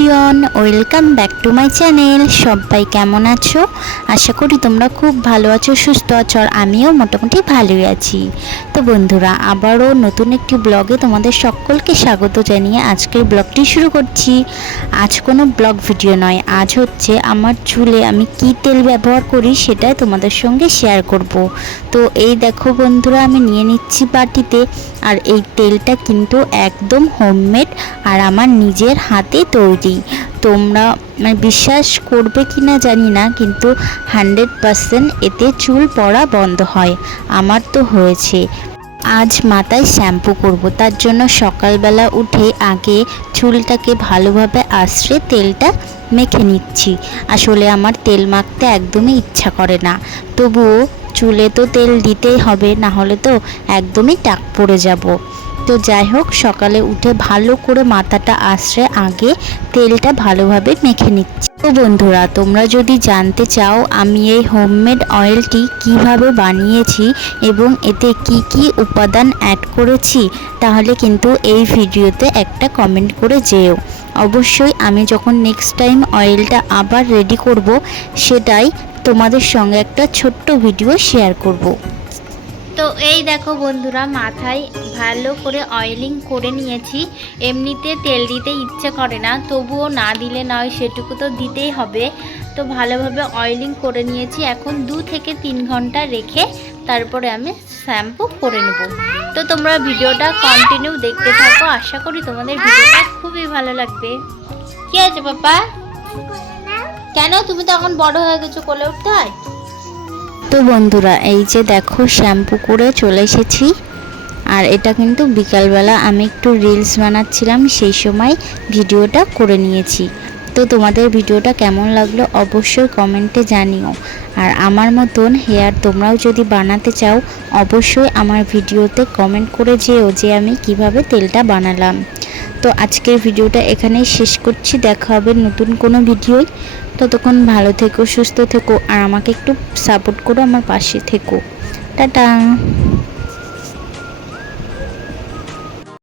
Everyone, welcome back to my channel. সবাই কেমন আছো? আশা করি তোমরা খুব ভালো আছো, সুস্থ আছো, আর আমিও মোটামুটি ভালোই আছি। তো বন্ধুরা, আবারও নতুন একটি ব্লগে তোমাদের সকলকে স্বাগত জানিয়ে আজকের ব্লগটি শুরু করছি। আজ কোনো ব্লগ ভিডিও নয়, আজ হচ্ছে আমার চুলে আমি কি তেল ব্যবহার করি সেটাই তোমাদের সঙ্গে শেয়ার করব। তো এই দেখো বন্ধুরা, আমি নিয়ে নিচ্ছি বাটিতে, আর এই তেলটা কিন্তু একদম হোমমেড আর আমার নিজের হাতে তৈরি। তোমরা বিশ্বাস করবে কি না জানি না, কিন্তু 100% এতে চুল পড়া বন্ধ হয়। আমার তো হয়েছে। আজ মাথায় শ্যাম্পু করব, তার জন্য সকালবেলা উঠে আগে চুলটাকে ভালোভাবে আঁচড়ে তেলটা মেখে নিচ্ছি। আসলে আমার তেল মাখতে একদমই ইচ্ছা করে না, তবুও চুলে তো তেল দিতেই হবে, না হলে তো একদমই টাক পড়ে যাব। তো যাই হোক, সকালে উঠে ভালো করে মাথাটা আঁচড়ে আগে তেলটা ভালোভাবে মেখে নিচ্ছি। তো বন্ধুরা, তোমরা যদি জানতে চাও আমি এই হোমমেড অয়েলটি কিভাবে বানিয়েছি এবং এতে কি কি উপাদান অ্যাড করেছি, তাহলে কিন্তু এই ভিডিওতে একটা কমেন্ট করে যেও। অবশ্যই আমি যখন নেক্সট টাইম অয়েলটা আবার রেডি করব, সেটাই তোমাদের সঙ্গে একটা ছোট্ট ভিডিও শেয়ার করব। তো এই দেখো বন্ধুরা, মাথায় ভালো করে অয়েলিং করে নিয়েছি। এমনিতে তেল দিতে ইচ্ছে করে না, তবুও না দিলে নয়, সেটুকু তো দিতেই হবে। তো ভালোভাবে অয়েলিং করে নিয়েছি। এখন 2 থেকে 3 ঘন্টা রেখে তারপরে আমি শ্যাম্পু করে নেব। তো তোমরা ভিডিওটা কন্টিনিউ দেখতে থাকো, আশা করি তোমাদের ভিডিওটা খুবই ভালো লাগবে। কি আছে পাপা? কেন, তুমি তো এখন বড় হয়ে গেছো, কোলে উঠতে হয়। তো বন্ধুরা, এই যে দেখো শ্যাম্পু করে চলে এসেছি। আর এটা কিন্তু বিকালবেলা আমি একটু রিলস বানাচ্ছিলাম, সেই সময় ভিডিওটা করে নিয়েছি। তো তোমাদের ভিডিওটা কেমন লাগলো অবশ্যই কমেন্টে জানিও। আর আমার মতন হেয়ার তোমরাও যদি বানাতে চাও, অবশ্যই আমার ভিডিওতে কমেন্ট করে যেও যে আমি কিভাবে তেলটা বানালাম। তো আজকের ভিডিওটা এখানেই শেষ করছি, দেখা হবে নতুন কোনো ভিডিওয়। ততক্ষণ ভালো থেকো, সুস্থ থেকো, আর আমাকে একটু সাপোর্ট করো, আমার পাশে থেকো। টাটা।